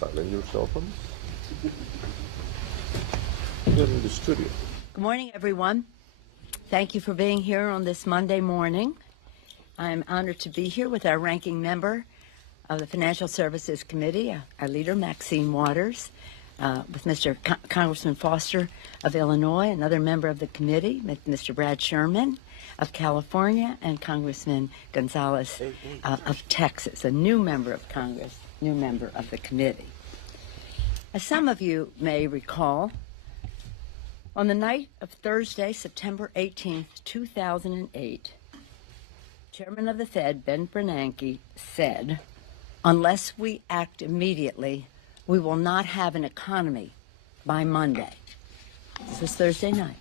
silence your cell phones. In the studio. Good morning, everyone. Thank you for being here on this Monday morning. I'm honored to be here with our ranking member of the Financial Services Committee, our leader, Maxine Waters, with Mr. Congressman Foster of Illinois, another member of the committee, Mr. Brad Sherman of California, and Congressman Gonzalez of Texas, a new member of Congress, new member of the committee. As some of you may recall, on the night of Thursday, September 18th, 2008, Chairman of the Fed, Ben Bernanke, said, "Unless we act immediately, we will not have an economy by Monday." This was Thursday night.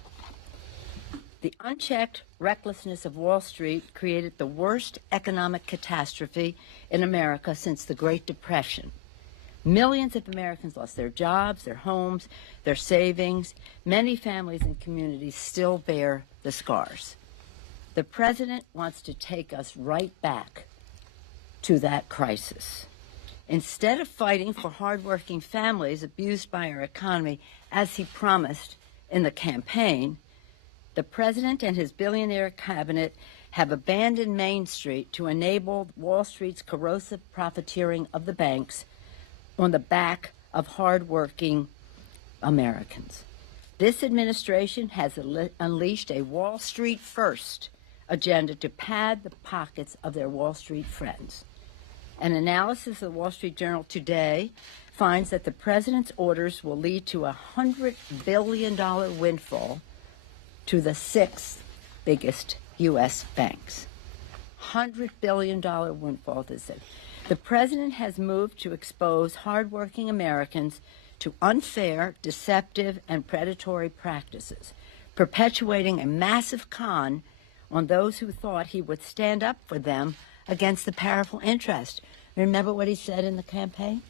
The unchecked recklessness of Wall Street created the worst economic catastrophe in America since the Great Depression. Millions of Americans lost their jobs, their homes, their savings. Many families and communities still bear the scars. The president wants to take us right back to that crisis. Instead of fighting for hardworking families abused by our economy, as he promised in the campaign, the president and his billionaire cabinet have abandoned Main Street to enable Wall Street's corrosive profiteering of the banks on the back of hardworking Americans. This administration has unleashed a Wall Street first agenda to pad the pockets of their Wall Street friends. An analysis of the Wall Street Journal today finds that the president's orders will lead to a $100 billion windfall to the sixth biggest U.S. banks. $100 billion windfall to the The president has moved to expose hardworking Americans to unfair, deceptive, and predatory practices, perpetuating a massive con on those who thought he would stand up for them against the powerful interest. Remember what he said in the campaign?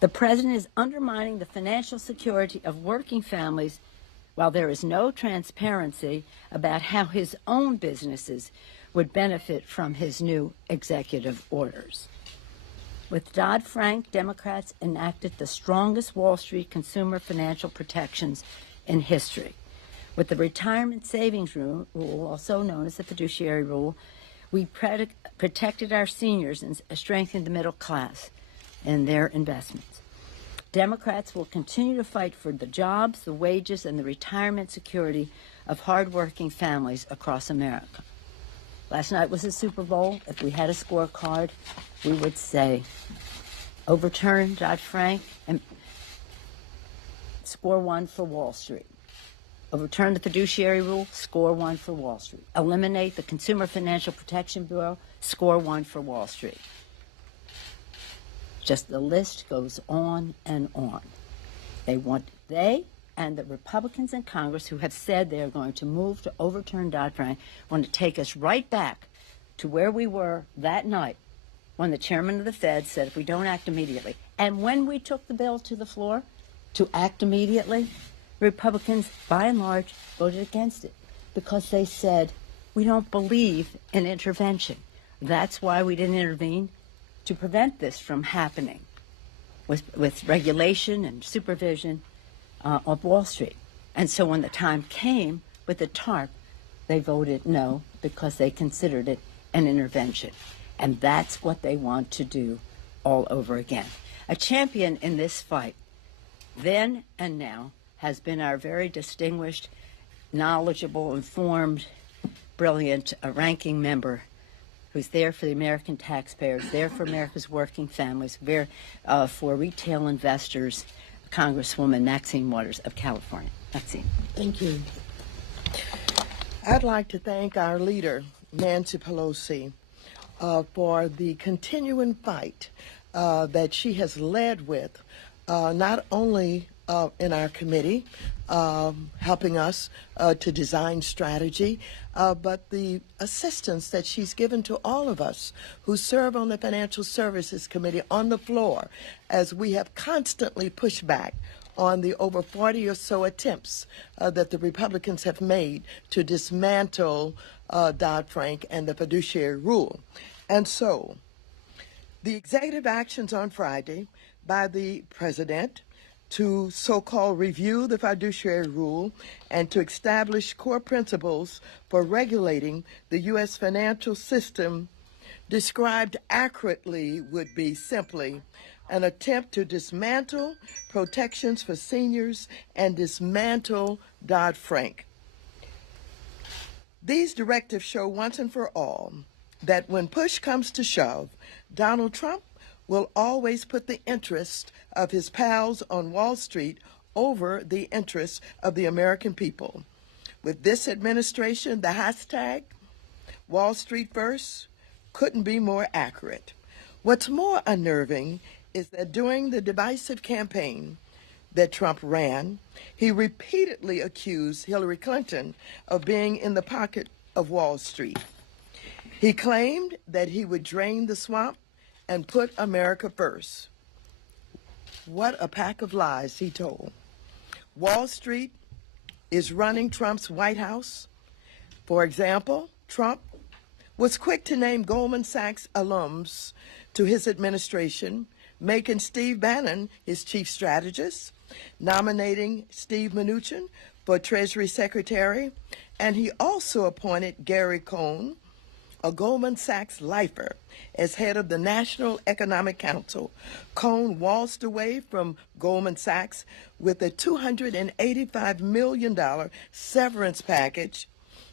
The president is undermining the financial security of working families while there is no transparency about how his own businesses would benefit from his new executive orders. With Dodd-Frank, Democrats enacted the strongest Wall Street consumer financial protections in history. With the retirement savings rule, also known as the fiduciary rule, we protected our seniors and strengthened the middle class in their investments. Democrats will continue to fight for the jobs, the wages, and the retirement security of hardworking families across America. Last night was the Super Bowl. If we had a scorecard, we would say overturn Dodd-Frank and score one for Wall Street. Overturn the fiduciary rule, score one for Wall Street. Eliminate the Consumer Financial Protection Bureau, score one for Wall Street. Just the list goes on and on. They and the Republicans in Congress who have said they are going to move to overturn Dodd-Frank want to take us right back to where we were that night when the chairman of the Fed said if we don't act immediately. And when we took the bill to the floor to act immediately, Republicans, by and large, voted against it because they said, we don't believe in intervention. That's why we didn't intervene, to prevent this from happening with regulation and supervision of Wall Street. And so when the time came with the TARP, they voted no because they considered it an intervention. And that's what they want to do all over again. A champion in this fight, then and now, has been our very distinguished, knowledgeable, informed, brilliant ranking member who's there for the American taxpayers, there for America's working families, there for retail investors, Congresswoman Maxine Waters of California. Maxine. Thank you. I'd like to thank our leader, Nancy Pelosi, for the continuing fight that she has led with, not only in our committee, helping us to design strategy, but the assistance that she's given to all of us who serve on the Financial Services Committee on the floor, as we have constantly pushed back on the over 40 or so attempts that the Republicans have made to dismantle Dodd-Frank and the fiduciary rule. And so the executive actions on Friday by the president to so-called review the fiduciary rule and to establish core principles for regulating the U.S. financial system, described accurately would be simply an attempt to dismantle protections for seniors and dismantle Dodd-Frank. These directives show once and for all that when push comes to shove, Donald Trump will always put the interest of his pals on Wall Street over the interests of the American people. With this administration, the hashtag Wall Street First couldn't be more accurate. What's more unnerving is that during the divisive campaign that Trump ran, he repeatedly accused Hillary Clinton of being in the pocket of Wall Street. He claimed that he would drain the swamp and put America first. What a pack of lies he told. Wall Street is running Trump's White House. For example, Trump was quick to name Goldman Sachs alums to his administration, making Steve Bannon his chief strategist, nominating Steve Mnuchin for Treasury Secretary, and he also appointed Gary Cohn, a Goldman Sachs lifer, as head of the National Economic Council. Cohn waltzed away from Goldman Sachs with a $285 million severance package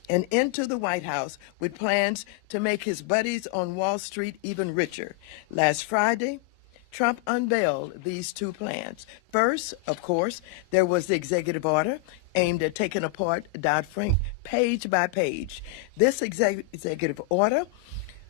and into the White House with plans to make his buddies on Wall Street even richer. Last Friday, Trump unveiled these two plans. First, of course, there was the executive order aimed at taking apart Dodd-Frank page by page. This executive order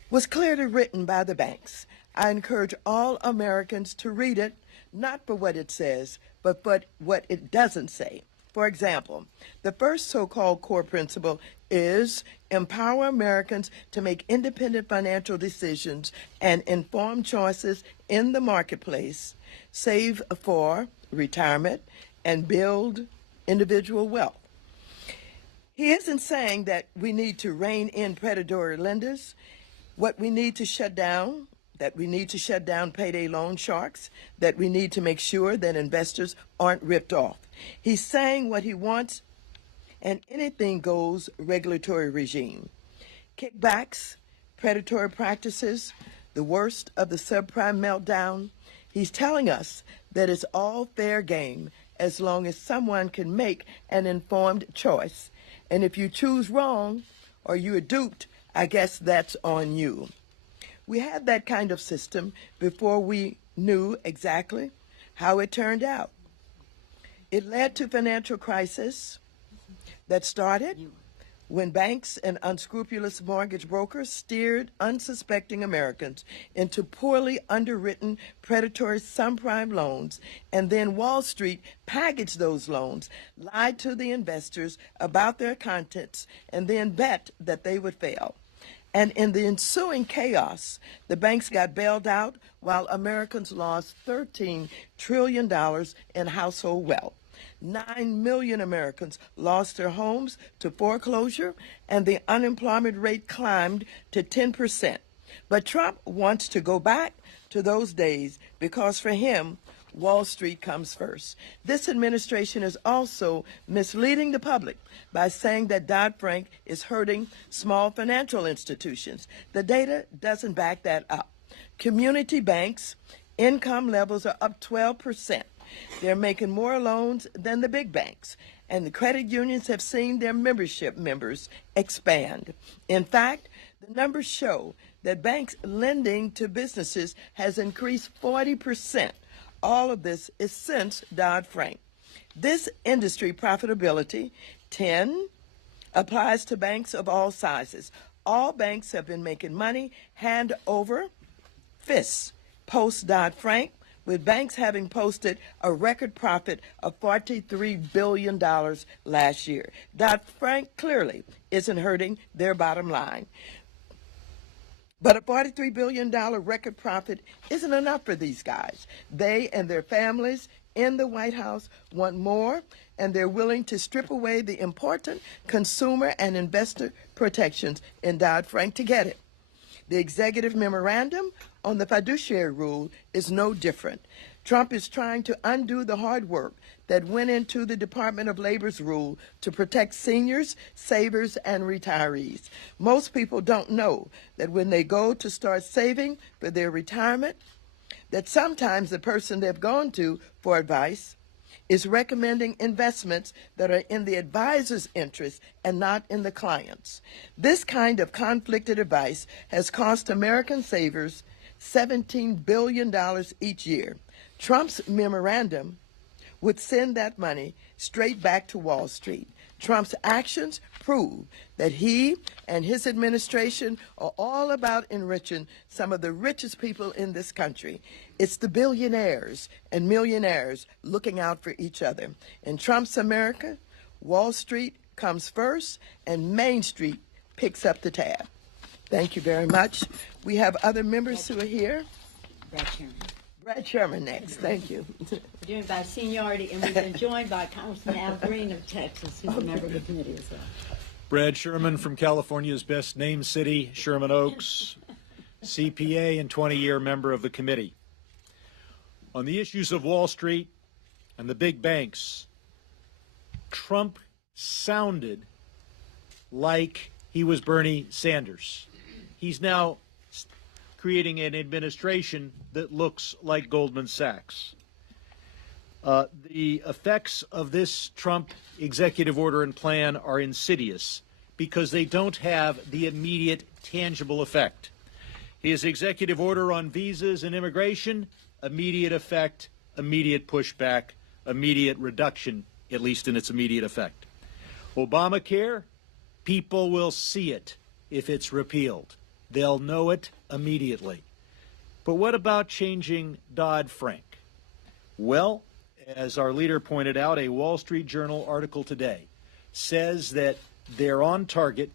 was clearly written by the banks. I encourage all Americans to read it, not for what it says, but for what it doesn't say. For example, the first so-called core principle is empower Americans to make independent financial decisions and informed choices in the marketplace, save for retirement, and build individual wealth. He isn't saying that we need to rein in predatory lenders. What we need to shut down, that we need to shut down payday loan sharks, that we need to make sure that investors aren't ripped off. He's saying what he wants an anything goes regulatory regime. Kickbacks, predatory practices, the worst of the subprime meltdown. He's telling us that it's all fair game as long as someone can make an informed choice. And if you choose wrong or you are duped, I guess that's on you. We had that kind of system before we knew exactly how it turned out. It led to financial crisis that started when banks and unscrupulous mortgage brokers steered unsuspecting Americans into poorly underwritten predatory subprime loans, and then Wall Street packaged those loans, lied to the investors about their contents, and then bet that they would fail. And in the ensuing chaos, the banks got bailed out while Americans lost $13 trillion in household wealth. 9 million Americans lost their homes to foreclosure, and the unemployment rate climbed to 10%. But Trump wants to go back to those days because for him, Wall Street comes first. This administration is also misleading the public by saying that Dodd-Frank is hurting small financial institutions. The data doesn't back that up. Community banks' income levels are up 12%. They're making more loans than the big banks, and the credit unions have seen their membership members expand. In fact, the numbers show that banks lending to businesses has increased 40%. All of this is since Dodd-Frank. This industry profitability 10 applies to banks of all sizes. All banks have been making money hand over fist post Dodd-Frank, with banks having posted a record profit of $43 billion last year. Dodd-Frank clearly isn't hurting their bottom line. But a $43 billion record profit isn't enough for these guys. They and their families in the White House want more, and they're willing to strip away the important consumer and investor protections in Dodd-Frank to get it. The executive memorandum on the fiduciary rule is no different. Trump is trying to undo the hard work that went into the Department of Labor's rule to protect seniors, savers, and retirees. Most people don't know that when they go to start saving for their retirement, that sometimes the person they've gone to for advice is recommending investments that are in the advisor's interest and not in the client's. This kind of conflicted advice has cost American savers $17 billion each year. Trump's memorandum would send that money straight back to Wall Street. Trump's actions prove that he and his administration are all about enriching some of the richest people in this country. It's the billionaires and millionaires looking out for each other. In Trump's America, Wall Street comes first and Main Street picks up the tab. Thank you very much. We have other members who are here. Brad Sherman. Brad Sherman next. Thank you. We're doing it by seniority, and we've been joined by Congressman Al Green of Texas, who's a member of the committee as well. Brad Sherman from California's best named city, Sherman Oaks, CPA and 20-year member of the committee. On the issues of Wall Street and the big banks, Trump sounded like he was Bernie Sanders. He's now creating an administration that looks like Goldman Sachs. The effects of this Trump executive order and plan are insidious because they don't have the immediate tangible effect. His executive order on visas and immigration, immediate effect, immediate pushback, immediate reduction, at least in its immediate effect. Obamacare, people will see it if it's repealed. They'll know it immediately. But what about changing Dodd-Frank? Well, as our leader pointed out, a Wall Street Journal article today says that they're on target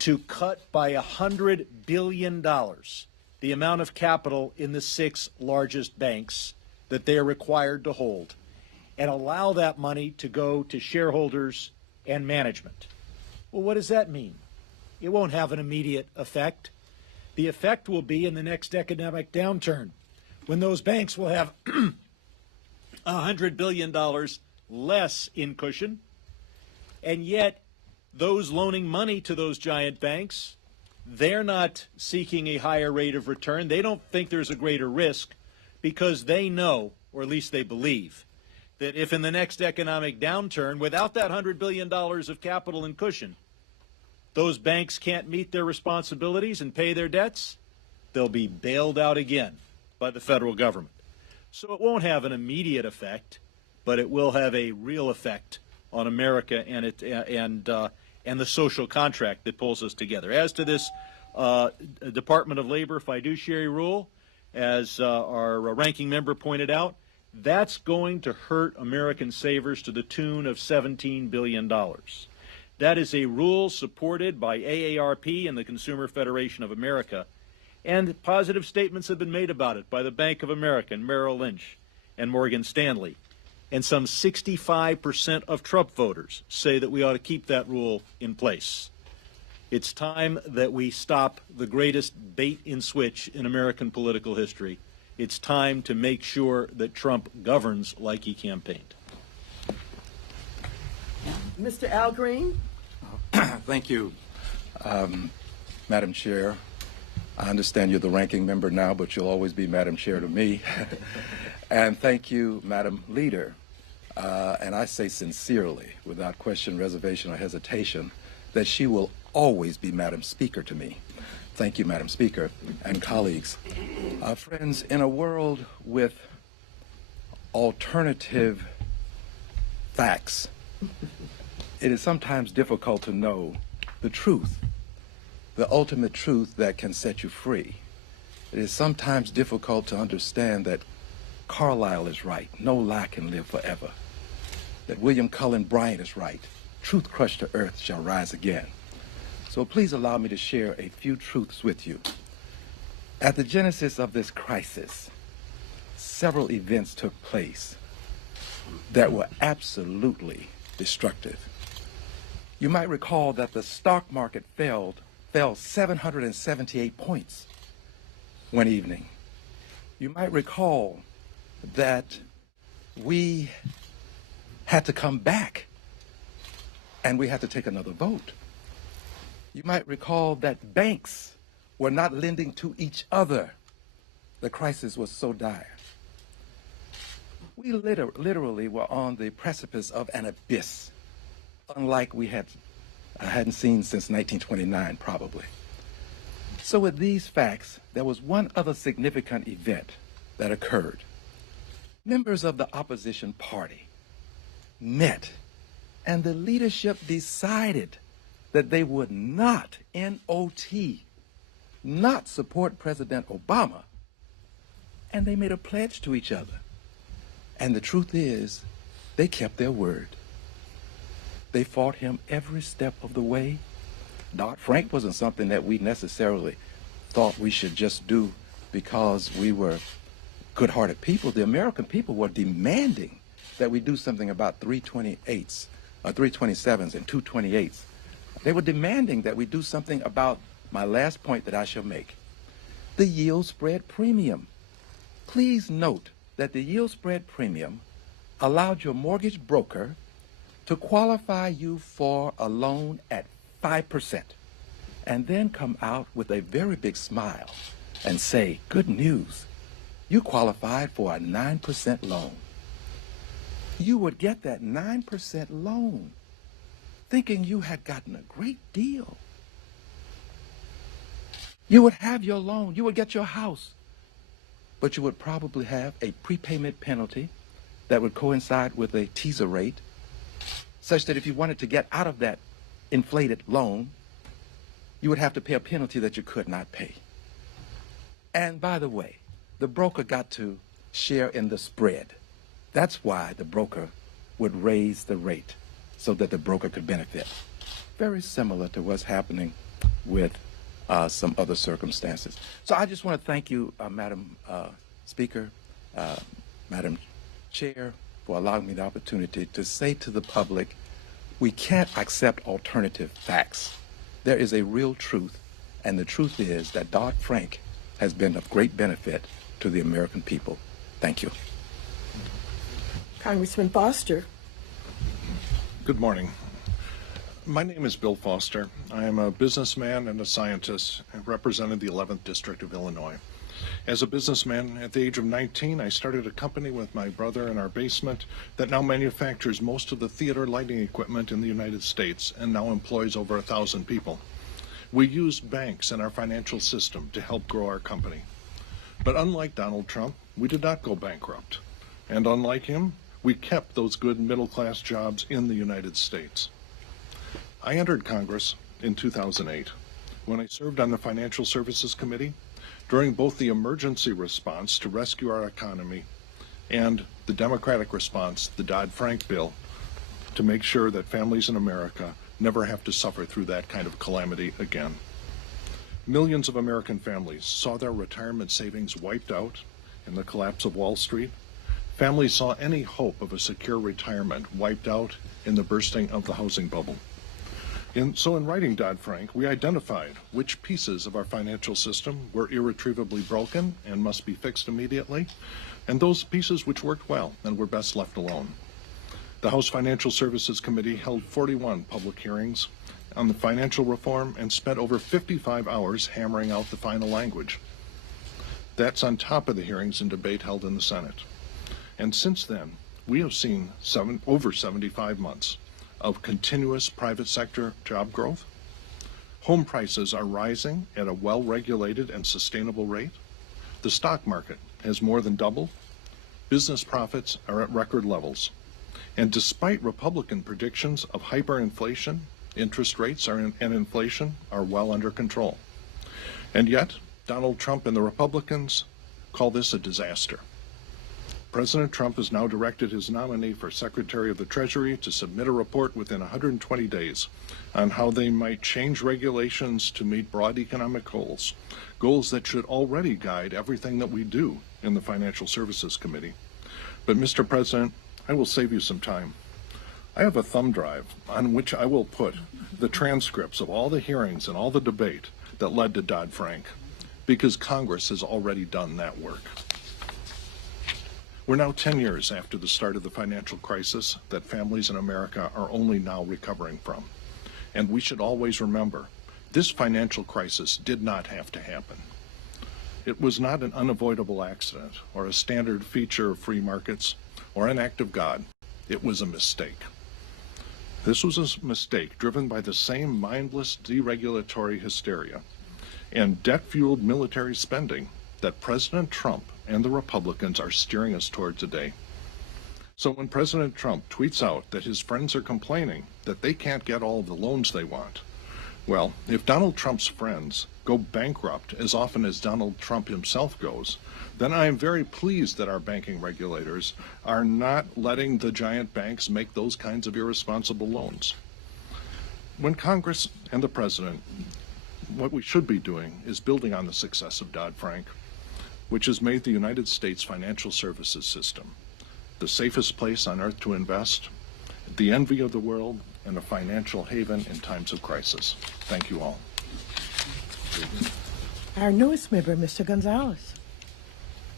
to cut by $100 billion the amount of capital in the 6 largest banks that they're required to hold and allow that money to go to shareholders and management. Well, what does that mean? It won't have an immediate effect. The effect will be in the next economic downturn when those banks will have $100 billion less in cushion, and yet those loaning money to those giant banks, they're not seeking a higher rate of return. They don't think there's a greater risk because they know, or at least they believe, that if in the next economic downturn, without that $100 billion of capital and cushion, those banks can't meet their responsibilities and pay their debts, they'll be bailed out again by the federal government. So it won't have an immediate effect, but it will have a real effect on America and the social contract that pulls us together. As to this Department of Labor fiduciary rule, as our ranking member pointed out, that's going to hurt American savers to the tune of $17 billion. That is a rule supported by AARP and the Consumer Federation of America, and positive statements have been made about it by the Bank of America and Merrill Lynch and Morgan Stanley. And some 65% of Trump voters say that we ought to keep that rule in place. It's time that we stop the greatest bait and switch in American political history. It's time to make sure that Trump governs like he campaigned. Mr. Al Green? Thank you, Madam Chair. I understand you're the ranking member now, but you'll always be Madam Chair to me. And thank you, Madam Leader. And I say sincerely, without question, reservation, or hesitation, that she will always be Madam Speaker to me. Thank you, Madam Speaker and colleagues. Friends, in a world with alternative facts, it is sometimes difficult to know the truth, the ultimate truth that can set you free. It is sometimes difficult to understand that Carlyle is right, no lie can live forever. That William Cullen Bryant is right, truth crushed to earth shall rise again. So please allow me to share a few truths with you. At the genesis of this crisis, several events took place that were absolutely destructive. You might recall that the stock market fell fell 778 points one evening. You might recall that we had to come back and we had to take another vote. You might recall that banks were not lending to each other. The crisis was so dire. We literally were on the precipice of an abyss, unlike we hadn't seen since 1929, probably. So with these facts, there was one other significant event that occurred. Members of the opposition party met, and the leadership decided that they would not, N-O-T, not support President Obama, and they made a pledge to each other. And the truth is, they kept their word. They fought him every step of the way. Dodd-Frank wasn't something that we necessarily thought we should just do because we were good-hearted people. The American people were demanding that we do something about 327s and 228s. They were demanding that we do something about my last point that I shall make, the yield spread premium. Please note that the yield spread premium allowed your mortgage broker to qualify you for a loan at 5% and then come out with a very big smile and say, good news, you qualified for a 9% loan. You would get that 9% loan thinking you had gotten a great deal. You would have your loan, you would get your house, but you would probably have a prepayment penalty that would coincide with a teaser rate, such that if you wanted to get out of that inflated loan, you would have to pay a penalty that you could not pay. And by the way, the broker got to share in the spread. That's why the broker would raise the rate so that the broker could benefit. Very similar to what's happening with some other circumstances. So I just want to thank you, Madam Speaker, Madam Chair, for allowing me the opportunity to say to the public, we can't accept alternative facts. There is a real truth, and the truth is that Dodd-Frank has been of great benefit to the American people. Thank you. Congressman Foster. Good morning. My name is Bill Foster. I am a businessman and a scientist and represented the 11th District of Illinois. As a businessman, at the age of 19, I started a company with my brother in our basement that now manufactures most of the theater lighting equipment in the United States and now employs over 1,000 people. We used banks in our financial system to help grow our company. But unlike Donald Trump, we did not go bankrupt. And unlike him, we kept those good middle-class jobs in the United States. I entered Congress in 2008 when I served on the Financial Services Committee during both the emergency response to rescue our economy and the Democratic response, the Dodd-Frank bill, to make sure that families in America never have to suffer through that kind of calamity again. Millions of American families saw their retirement savings wiped out in the collapse of Wall Street. Families saw any hope of a secure retirement wiped out in the bursting of the housing bubble. So in writing Dodd-Frank, we identified which pieces of our financial system were irretrievably broken and must be fixed immediately, and those pieces which worked well and were best left alone. The House Financial Services Committee held 41 public hearings on the financial reform and spent over 55 hours hammering out the final language. That's on top of the hearings and debate held in the Senate. And since then, we have seen over 75 months of continuous private sector job growth. Home prices are rising at a well-regulated and sustainable rate. The stock market has more than doubled. Business profits are at record levels. And despite Republican predictions of hyperinflation, interest rates and inflation are well under control. And yet, Donald Trump and the Republicans call this a disaster. President Trump has now directed his nominee for Secretary of the Treasury to submit a report within 120 days on how they might change regulations to meet broad economic goals, goals that should already guide everything that we do in the Financial Services Committee. But Mr. President, I will save you some time. I have a thumb drive on which I will put the transcripts of all the hearings and all the debate that led to Dodd-Frank, because Congress has already done that work. We're now 10 years after the start of the financial crisis that families in America are only now recovering from. And we should always remember, this financial crisis did not have to happen. It was not an unavoidable accident or a standard feature of free markets or an act of God. It was a mistake. This was a mistake driven by the same mindless deregulatory hysteria and debt-fueled military spending that President Trump and the Republicans are steering us toward today. So when President Trump tweets out that his friends are complaining that they can't get all of the loans they want, well, if Donald Trump's friends go bankrupt as often as Donald Trump himself goes, then I am very pleased that our banking regulators are not letting the giant banks make those kinds of irresponsible loans. When Congress and the President, what we should be doing is building on the success of Dodd-Frank, which has made the United States financial services system the safest place on earth to invest, the envy of the world, and a financial haven in times of crisis. Thank you all. Our newest member, Mr. Gonzalez.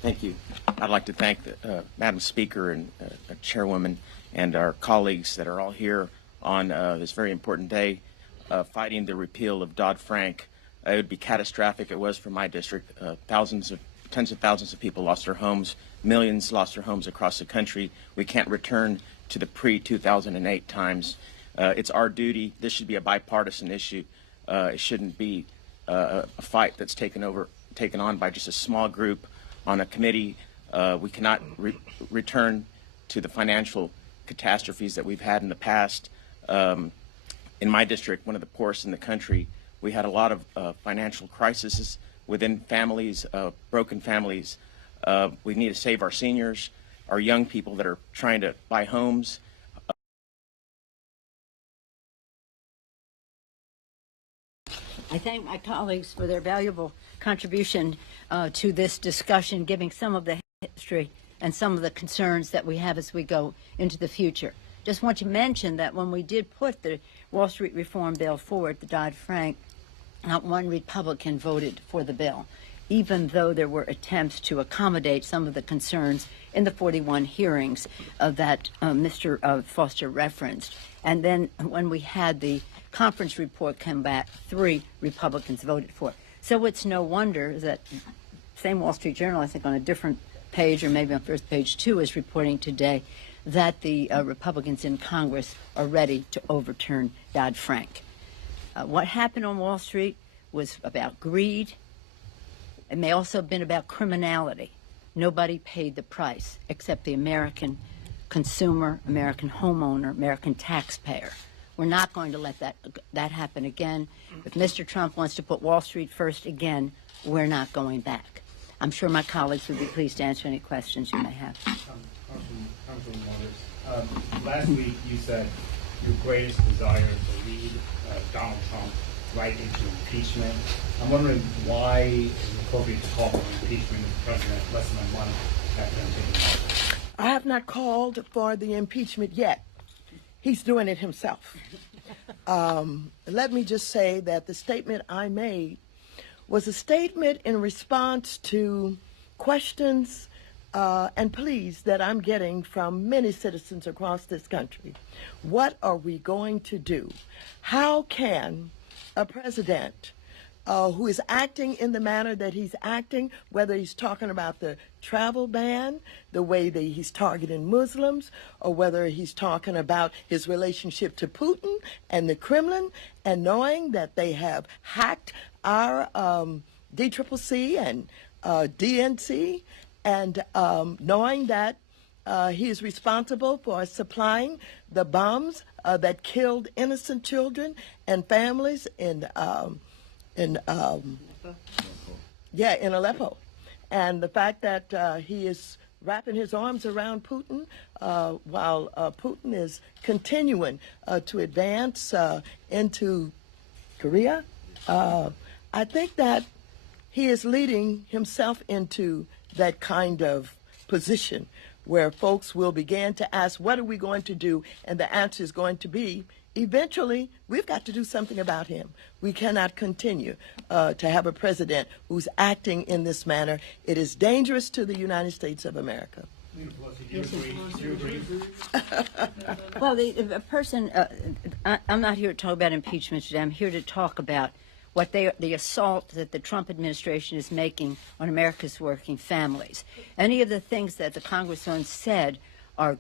Thank you. I'd like to thank Madam Speaker and Chairwoman and our colleagues that are all here on this very important day fighting the repeal of Dodd-Frank. It would be catastrophic. It was for my district. Tens of thousands of people lost their homes. Millions lost their homes across the country. We can't return to the pre-2008 times. It's our duty. This should be a bipartisan issue. It shouldn't be a fight that's taken on by just a small group on a committee. We cannot return to the financial catastrophes that we've had in the past. In my district, one of the poorest in the country, we had a lot of financial crises within families, broken families. We need to save our seniors, our young people that are trying to buy homes. I thank my colleagues for their valuable contribution to this discussion, giving some of the history and some of the concerns that we have as we go into the future. Just want to mention that when we did put the Wall Street reform bill forward, the Dodd-Frank, not one Republican voted for the bill, even though there were attempts to accommodate some of the concerns in the 41 hearings that Mr. Foster referenced. And then when we had the conference report come back, 3 Republicans voted for it. So it's no wonder that same Wall Street Journal, I think on a different page or maybe on first page 2, is reporting today that the Republicans in Congress are ready to overturn Dodd-Frank. What happened on Wall Street was about greed. It may also have been about criminality. Nobody paid the price except the American consumer, American homeowner, American taxpayer. We're not going to let that happen again. If Mr. Trump wants to put Wall Street first again, we're not going back. I'm sure my colleagues would be pleased to answer any questions you may have. Councilman Waters, last week you said your greatest desire is to lead Donald Trump right into impeachment. I'm wondering why it's appropriate to call for impeachment of the president less than a month after him taking office. I have not called for the impeachment yet. He's doing it himself. Let me just say that the statement I made was a statement in response to questions and pleas that I'm getting from many citizens across this country. What are we going to do? How can a president who is acting in the manner that he's acting, whether he's talking about the travel ban, the way that he's targeting Muslims, or whether he's talking about his relationship to Putin and the Kremlin, and knowing that they have hacked our DCCC and DNC, and knowing that he is responsible for supplying the bombs that killed innocent children and families in Aleppo, and the fact that he is wrapping his arms around Putin while Putin is continuing to advance into Korea. I think that he is leading himself into that kind of position where folks will begin to ask, what are we going to do? And the answer is going to be, eventually, we've got to do something about him. We cannot continue to have a president who's acting in this manner. It is dangerous to the United States of America. Do you agree? Well, the person, I'm not here to talk about impeachment today. I'm here to talk about the assault that the Trump administration is making on America's working families. Any of the things that the Congressman said are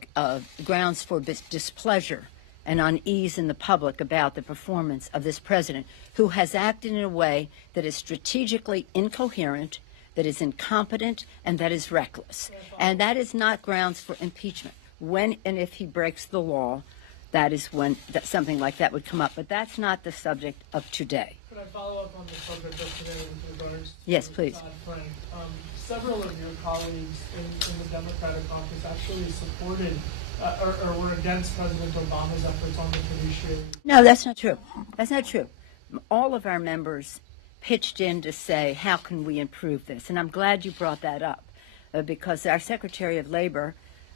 grounds for displeasure and unease in the public about the performance of this president, who has acted in a way that is strategically incoherent, that is incompetent, and that is reckless. And that is not grounds for impeachment. When and if he breaks the law, that is when something like that would come up. But that's not the subject of today. Could I follow up on the subject of today with regards to Yes, please. Dodd-Frank? Several of your colleagues in the Democratic caucus actually supported or were against President Obama's efforts on the fiduciary. No, that's not true. That's not true. All of our members pitched in to say, how can we improve this? And I'm glad you brought that up because our Secretary of Labor,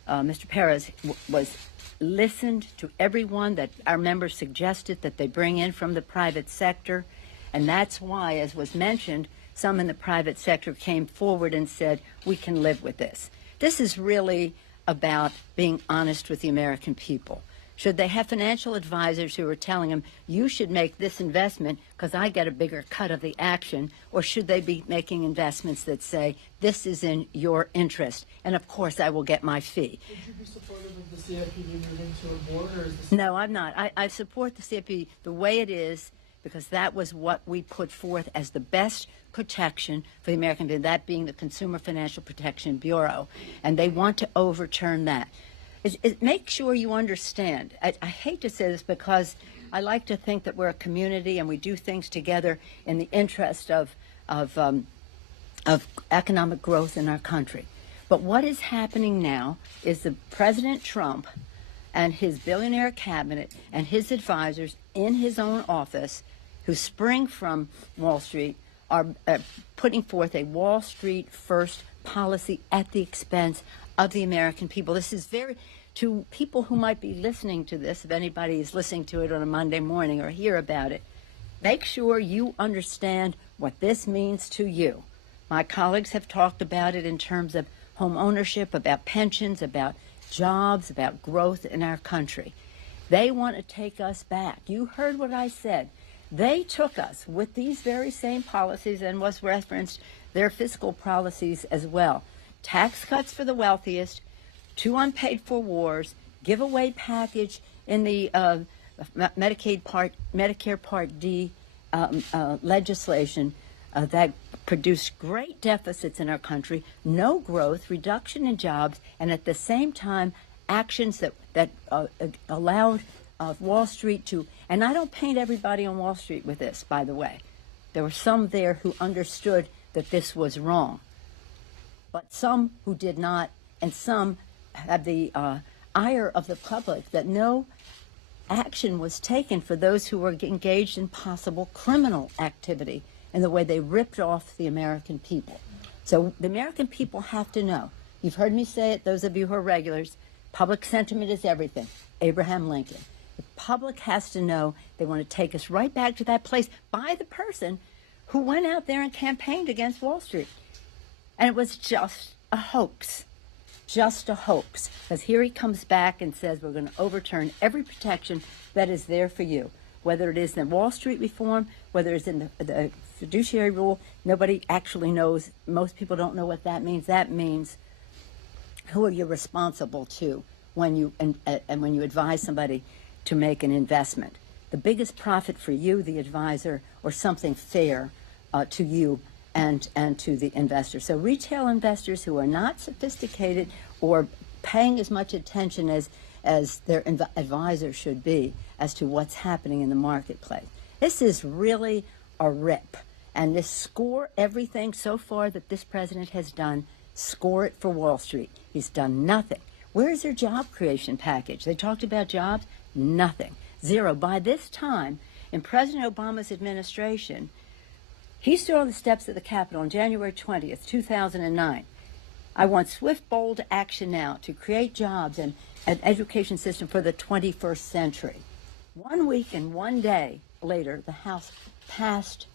Mr. Perez, was listened to everyone that our members suggested that they bring in from the private sector. And that's why, as was mentioned, some in the private sector came forward and said, we can live with this. This is really about being honest with the American people. Should they have financial advisors who are telling them, you should make this investment because I get a bigger cut of the action, or should they be making investments that say, this is in your interest, and of course I will get my fee? Would you be supportive of the CFPB moving to a board, or is this... No, I'm not. I support the CFPB the way it is because that was what we put forth as the best protection for the American people, that being the Consumer Financial Protection Bureau, and they want to overturn that. Make sure you understand. I hate to say this because I like to think that we're a community and we do things together in the interest of economic growth in our country. But what is happening now is the President Trump and his billionaire cabinet and his advisors in his own office, who spring from Wall Street, are putting forth a Wall Street first policy at the expense of the American people. This is to people who might be listening to this, if anybody is listening to it on a Monday morning or hear about it, make sure you understand what this means to you. My colleagues have talked about it in terms of home ownership, about pensions, about jobs, about growth in our country. They want to take us back. You heard what I said. They took us with these very same policies, and was referenced their fiscal policies as well. Tax cuts for the wealthiest, 2 unpaid-for wars, giveaway package in the Medicare Part D legislation that produced great deficits in our country, no growth, reduction in jobs, and at the same time actions that allowed Wall Street to, and I don't paint everybody on Wall Street with this, by the way. There were some there who understood that this was wrong, but some who did not, and some had the ire of the public that no action was taken for those who were engaged in possible criminal activity in the way they ripped off the American people. So the American people have to know. You've heard me say it, those of you who are regulars, public sentiment is everything. Abraham Lincoln. The public has to know they want to take us right back to that place by the person who went out there and campaigned against Wall Street. And it was just a hoax. Just a hoax. Because here he comes back and says we're going to overturn every protection that is there for you. Whether it is in Wall Street reform, whether it's in the fiduciary rule, nobody actually knows. Most people don't know what that means. That means who are you responsible to when you and when you advise somebody to make an investment. The biggest profit for you, the advisor, or something fair to you and to the investor. So retail investors who are not sophisticated or paying as much attention as their advisor should be as to what's happening in the marketplace. This is really a rip. And this score everything so far that this president has done, score it for Wall Street. He's done nothing. Where's their job creation package? They talked about jobs. Nothing. Zero. By this time, in President Obama's administration, he stood on the steps of the Capitol on January 20th, 2009. I want swift, bold action now to create jobs and an education system for the 21st century. 1 week and 1 day later, the House passed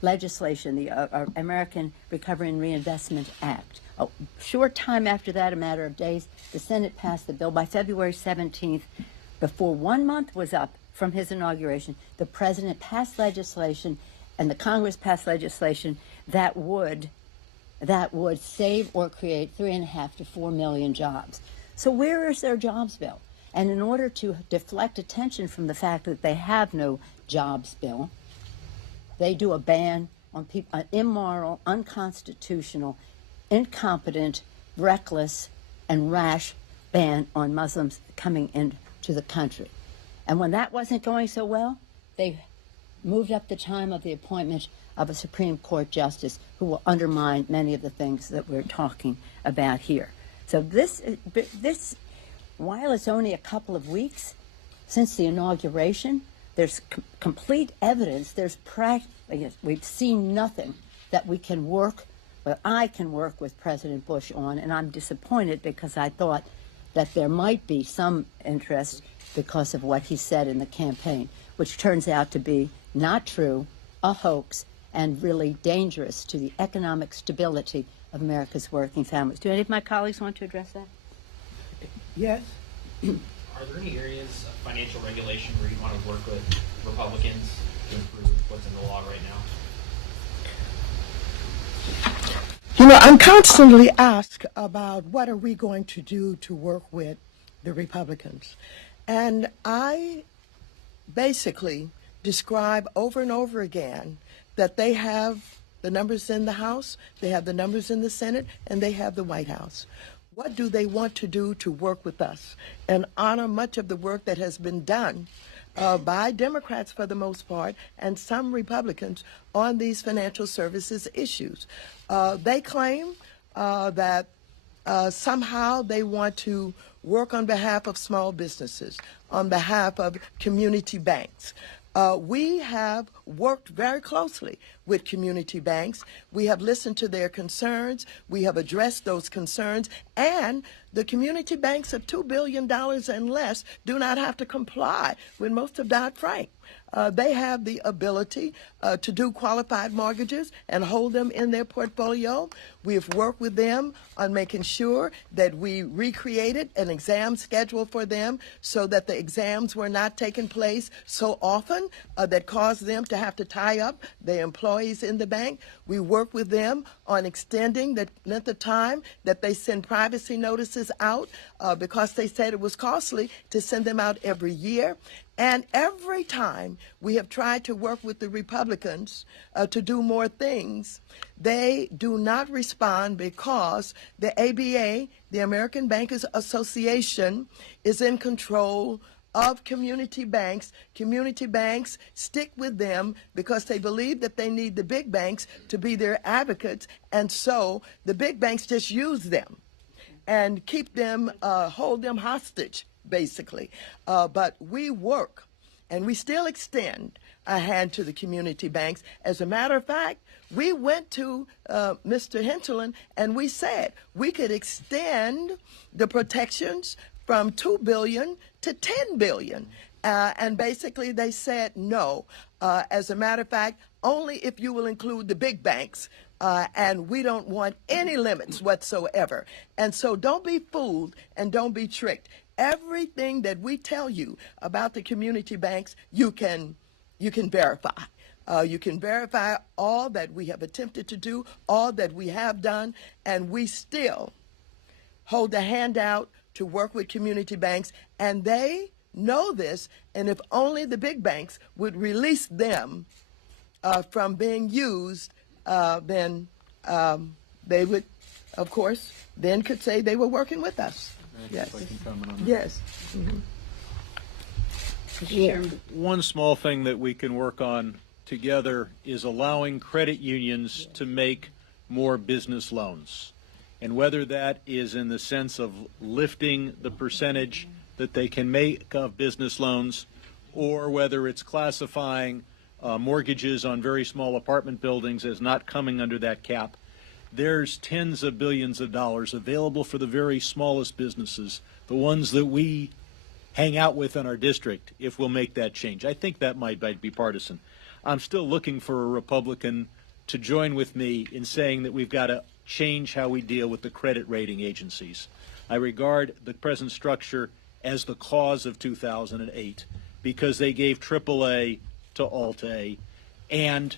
legislation, the American Recovery and Reinvestment Act. A short time after that, a matter of days, the Senate passed the bill. By February 17th, before 1 month was up from his inauguration, the president passed legislation and the Congress passed legislation that would save or create 3.5 to 4 million jobs. So where is their jobs bill? And in order to deflect attention from the fact that they have no jobs bill, they do a ban on people, an immoral, unconstitutional, incompetent, reckless, and rash ban on Muslims coming into the country. And when that wasn't going so well, they moved up the time of the appointment of a Supreme Court justice who will undermine many of the things that we're talking about here. So this, while it's only a couple of weeks since the inauguration, there's complete evidence, we've seen nothing that we can work, well, I can work with President Bush on, and I'm disappointed because I thought that there might be some interest because of what he said in the campaign, which turns out to be not true, a hoax, and really dangerous to the economic stability of America's working families. Do any of my colleagues want to address that? Yes. Are there any areas of financial regulation where you want to work with Republicans to improve what's in the law right now? You know, I'm constantly asked about what are we going to do to work with the Republicans. And I basically describe over and over again that they have the numbers in the House, they have the numbers in the Senate, and they have the White House. What do they want to do to work with us and honor much of the work that has been done by Democrats for the most part and some Republicans on these financial services issues? They claim that somehow they want to work on behalf of small businesses, on behalf of community banks. We have worked very closely with community banks. We have listened to their concerns. We have addressed those concerns. And the community banks of $2 billion and less do not have to comply with most of Dodd-Frank. They have the ability to do qualified mortgages and hold them in their portfolio. We have worked with them on making sure that we recreated an exam schedule for them so that the exams were not taking place so often that caused them to have to tie up their employees in the bank. We work with them on extending the length of time that they send privacy notices out because they said it was costly to send them out every year. And every time we have tried to work with the Republicans to do more things, they do not respond because the ABA, the American Bankers Association, is in control of community banks. Community banks stick with them because they believe that they need the big banks to be their advocates, and so the big banks just use them and keep them, hold them hostage, basically. But we work, and we still extend a hand to the community banks. As a matter of fact, we went to Mr. Hinterland and we said we could extend the protections from $2 billion to $10 billion. And basically they said no. As a matter of fact, only if you will include the big banks. And we don't want any limits whatsoever. And so don't be fooled and don't be tricked. Everything that we tell you about the community banks, you can verify. You can verify all that we have attempted to do, all that we have done, and we still hold a hand out to work with community banks, and they know this, and if only the big banks would release them from being used, then they would, of course, then could say they were working with us. Yes. If I can comment on that. Yes. Mm-hmm. One small thing that we can work on together is allowing credit unions to make more business loans. And whether that is in the sense of lifting the percentage that they can make of business loans, or whether it's classifying mortgages on very small apartment buildings as not coming under that cap, there's tens of billions of dollars available for the very smallest businesses, the ones that we hang out with in our district, if we'll make that change. I think that might be partisan. I'm still looking for a Republican to join with me in saying that we've got to change how we deal with the credit rating agencies. I regard the present structure as the cause of 2008 because they gave AAA to Alt-A, and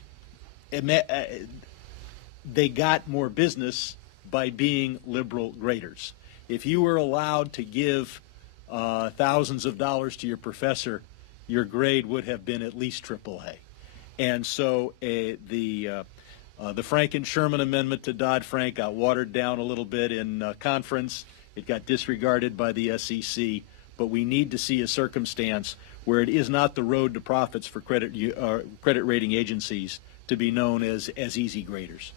they got more business by being liberal graders. If you were allowed to give thousands of dollars to your professor, your grade would have been at least AAA. And so the Frank and Sherman amendment to Dodd-Frank got watered down a little bit in conference. It got disregarded by the SEC. But we need to see a circumstance where it is not the road to profits for credit rating agencies to be known as easy graders.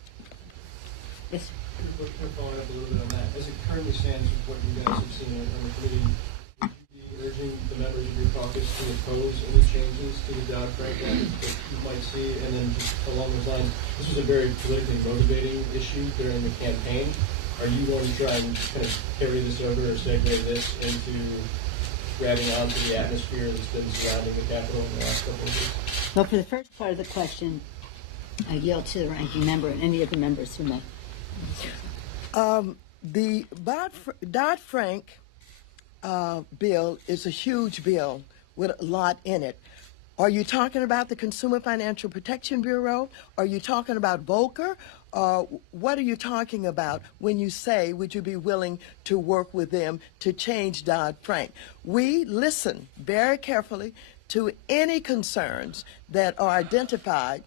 Yes. Following up a little bit on that, as it currently stands with what you guys have seen on the committee, would you be urging the members of your caucus to oppose any changes to the Dodd-Frank Act that you might see? And then just along those lines, this was a very politically motivating issue during the campaign. Are you going to try and kind of carry this over or segue this into grabbing onto the atmosphere that's been surrounding the Capitol in the last couple of weeks? Well, for the first part of the question, I yield to the ranking member and any of the members who may. The Dodd-Frank bill is a huge bill with a lot in it. Are you talking about the Consumer Financial Protection Bureau? Are you talking about Volcker? What are you talking about when you say, would you be willing to work with them to change Dodd-Frank? We listen very carefully to any concerns that are identified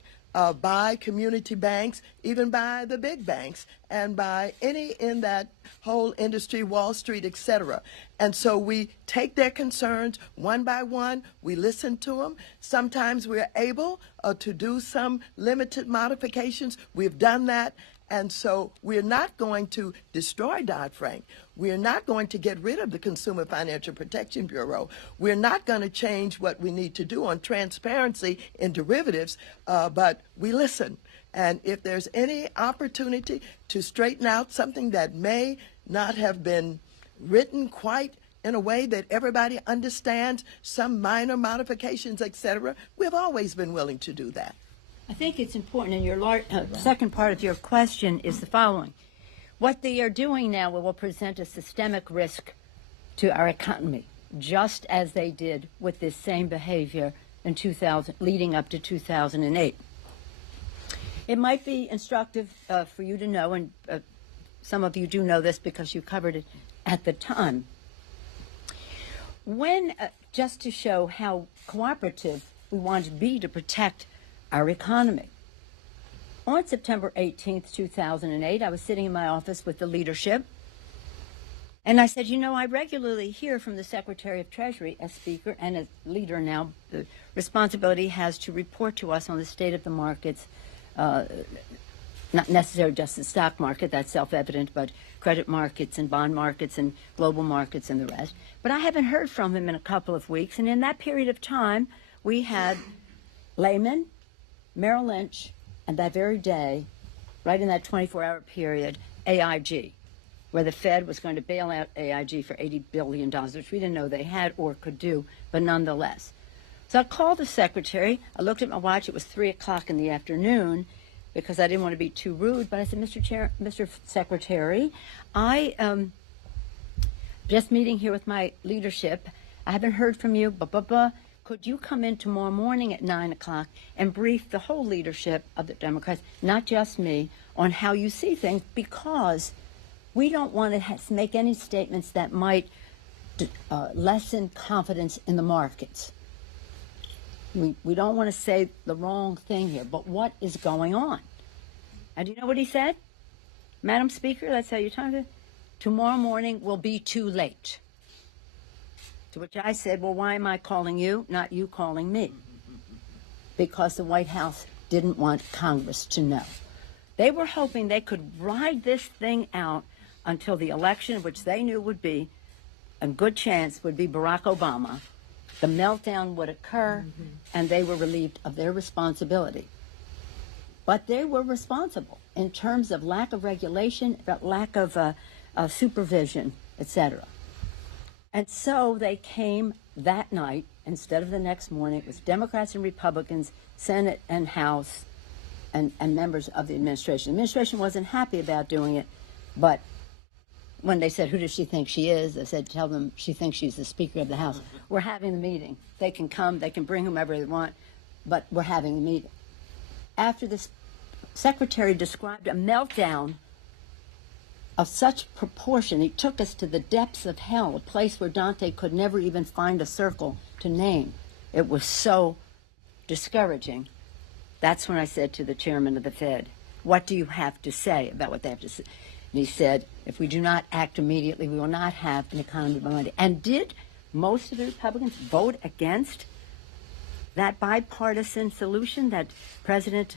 by community banks, even by the big banks, and by any in that whole industry, Wall Street, etc. And so we take their concerns one by one. We listen to them. Sometimes we're able to do some limited modifications. We've done that. And so we're not going to destroy Dodd-Frank. We're not going to get rid of the Consumer Financial Protection Bureau. We're not going to change what we need to do on transparency in derivatives, but we listen. And if there's any opportunity to straighten out something that may not have been written quite in a way that everybody understands, some minor modifications, etc., we've always been willing to do that. I think it's important, and your second part of your question is the following. What they are doing now will present a systemic risk to our economy, just as they did with this same behavior in leading up to 2008. It might be instructive for you to know, and some of you do know this because you covered it at the time. When, just to show how cooperative we want to be to protect our economy. On September 18th, 2008, I was sitting in my office with the leadership, and I said, you know, I regularly hear from the Secretary of Treasury as Speaker and as leader now, the responsibility has to report to us on the state of the markets, not necessarily just the stock market, that's self-evident, but credit markets and bond markets and global markets and the rest. But I haven't heard from him in a couple of weeks, and in that period of time, we had Lehman, Merrill Lynch, and that very day, right in that 24-hour period, AIG, where the Fed was going to bail out AIG for $80 billion, which we didn't know they had or could do, but nonetheless. So I called the secretary. I looked at my watch. It was 3 o'clock in the afternoon because I didn't want to be too rude, but I said, Mr. Secretary, I am just meeting here with my leadership. I haven't heard from you, Could you come in tomorrow morning at 9 o'clock and brief the whole leadership of the Democrats, not just me, on how you see things, because we don't want to make any statements that might lessen confidence in the markets. We don't want to say the wrong thing here, but what is going on? And do you know what he said? Madam Speaker, that's how you talk to it. Tomorrow morning will be too late. To which I said, well, why am I calling you, not you calling me? Because the White House didn't want Congress to know. They were hoping they could ride this thing out until the election, which they knew would be a good chance, would be Barack Obama. The meltdown would occur, and they were relieved of their responsibility. But they were responsible in terms of lack of regulation, lack of supervision, etc. And so they came that night instead of the next morning. It was Democrats and Republicans, Senate and House, and members of the administration. The administration wasn't happy about doing it, but when they said, who does she think she is? I said, tell them she thinks she's the Speaker of the House. We're having the meeting. They can come, they can bring whomever they want, but we're having the meeting. After the Secretary described a meltdown of such proportion, he took us to the depths of hell, a place where Dante could never even find a circle to name. It was so discouraging. That's when I said to the chairman of the Fed, what do you have to say about what they have to say? And he said, if we do not act immediately, we will not have an economy by Monday. And did most of the Republicans vote against that bipartisan solution that President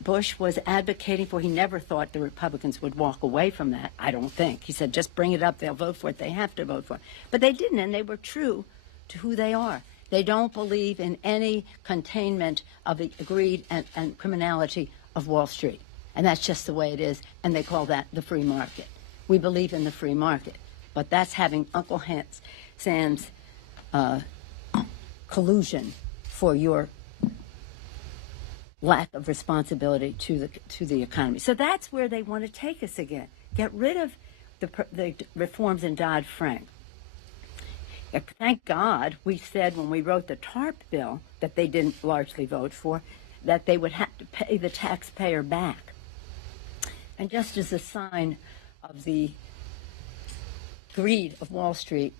Bush was advocating for? He never thought the Republicans would walk away from that, I don't think. He said, just bring it up, they'll vote for it, they have to vote for it. But they didn't, and they were true to who they are. They don't believe in any containment of the greed and criminality of Wall Street. And that's just the way it is, and they call that the free market. We believe in the free market, but that's having Uncle Sam's collusion for your lack of responsibility to the economy. So that's where they want to take us again. Get rid of the reforms in Dodd-Frank. Thank God we said when we wrote the TARP bill that they didn't largely vote for, that they would have to pay the taxpayer back. And just as a sign of the greed of Wall Street,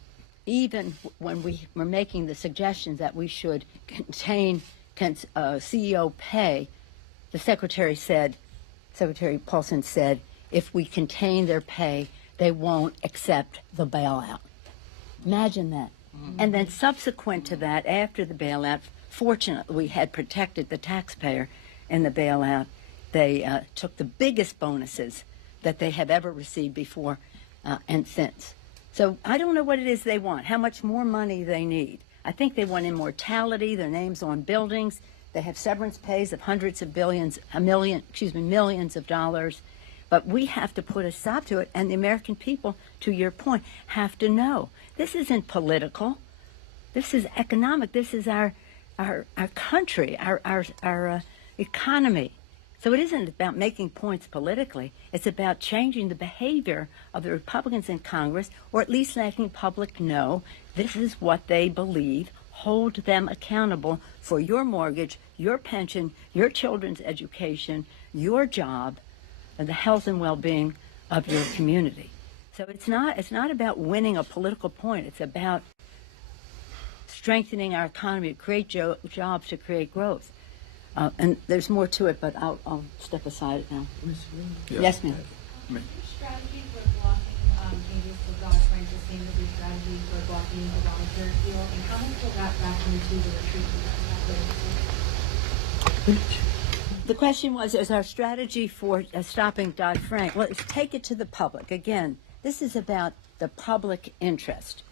even when we were making the suggestion that we should contain CEO pay, the Secretary Paulson said, if we contain their pay, they won't accept the bailout. Imagine that. And then subsequent to that, after the bailout, fortunately we had protected the taxpayer in the bailout. They took the biggest bonuses that they have ever received before and since. So I don't know what it is they want, how much more money they need. I think they want immortality, their names on buildings. They have severance pays of hundreds of millions of dollars. But we have to put a stop to it, and the American people, to your point, have to know. This isn't political. This is economic. This is our country, our economy. So it isn't about making points politically. It's about changing the behavior of the Republicans in Congress, or at least letting the public know this is what they believe. Hold them accountable for your mortgage, your pension, your children's education, your job, and the health and well-being of your community. So it's not about winning a political point. It's about strengthening our economy to create jobs, to create growth. And there's more to it, but I'll step aside now. Yes, ma'am. Your strategy for blocking changes to Dodd-Frank sustainable strategy for blocking the Obamacare deal, and how much will that factor into the retreat you guys have? The question was, is our strategy for stopping Dodd-Frank? Well, it's take it to the public. Again, this is about the public interest.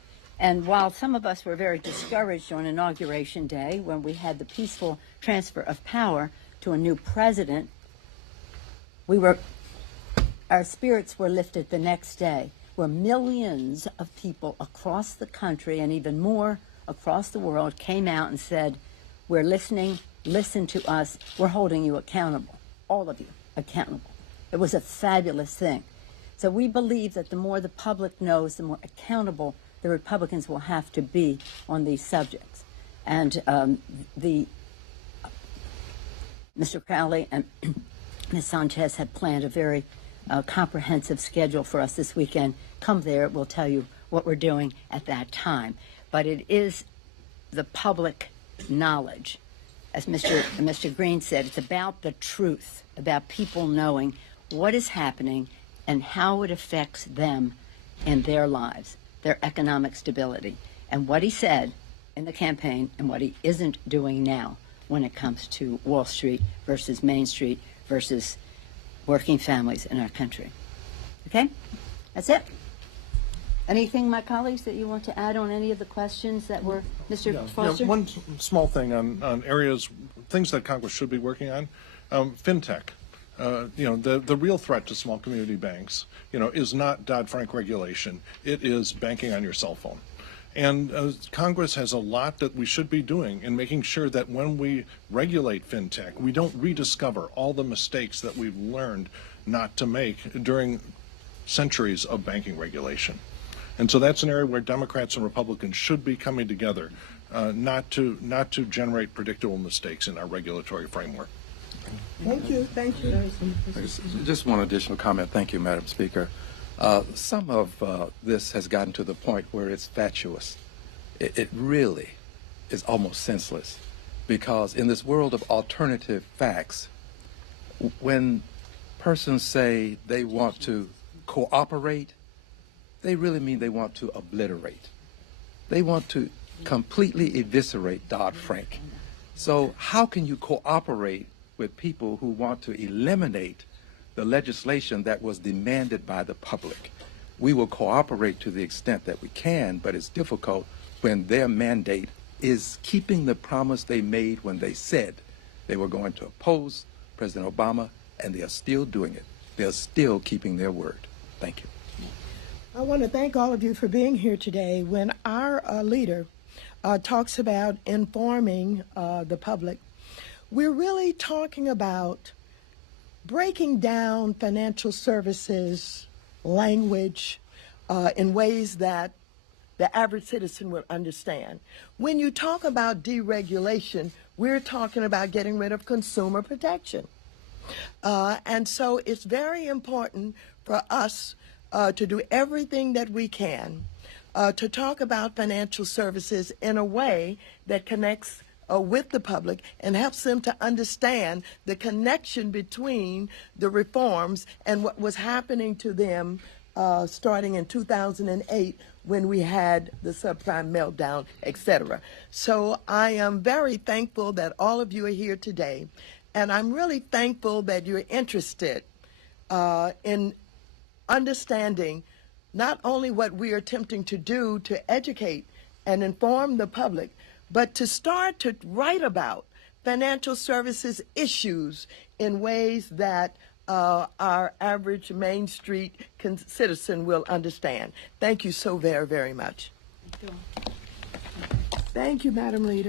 And while some of us were very discouraged on Inauguration Day when we had the peaceful transfer of power to a new president, our spirits were lifted the next day, where millions of people across the country and even more across the world came out and said, we're listening, listen to us, we're holding you accountable, all of you accountable. It was a fabulous thing. So we believe that the more the public knows, the more accountable the Republicans will have to be on these subjects. And Mr. Crowley and Ms. Sanchez have planned a very comprehensive schedule for us this weekend. Come there, we'll tell you what we're doing at that time. But it is the public knowledge. As Mr. Green said, it's about the truth, about people knowing what is happening and how it affects them in their lives, their economic stability, and what he said in the campaign and what he isn't doing now when it comes to Wall Street versus Main Street versus working families in our country. Okay? That's it. Anything, my colleagues, that you want to add on any of the questions that were, Mr. Foster? One small thing on areas, things that Congress should be working on. FinTech. The real threat to small community banks, is not Dodd-Frank regulation. It is banking on your cell phone. And Congress has a lot that we should be doing in making sure that when we regulate FinTech, we don't rediscover all the mistakes that we've learned not to make during centuries of banking regulation. And so that's an area where Democrats and Republicans should be coming together, not to generate predictable mistakes in our regulatory framework. Thank you. Thank you. Just one additional comment. Thank you, Madam Speaker. Some of this has gotten to the point where it's fatuous. It really is almost senseless, because in this world of alternative facts, when persons say they want to cooperate, they really mean they want to obliterate. They want to completely eviscerate Dodd-Frank. So how can you cooperate with people who want to eliminate the legislation that was demanded by the public? We will cooperate to the extent that we can, but it's difficult when their mandate is keeping the promise they made when they said they were going to oppose President Obama, and they are still doing it. They're still keeping their word. Thank you. I want to thank all of you for being here today. When our leader talks about informing the public, we're really talking about breaking down financial services language in ways that the average citizen will understand. When you talk about deregulation, we're talking about getting rid of consumer protection. And so it's very important for us to do everything that we can to talk about financial services in a way that connects with the public and helps them to understand the connection between the reforms and what was happening to them starting in 2008 when we had the subprime meltdown, etc. So I am very thankful that all of you are here today, and I'm really thankful that you're interested in understanding not only what we are attempting to do to educate and inform the public, but to start to write about financial services issues in ways that our average Main Street citizen will understand. Thank you so very, very much. Thank you, Madam Leader.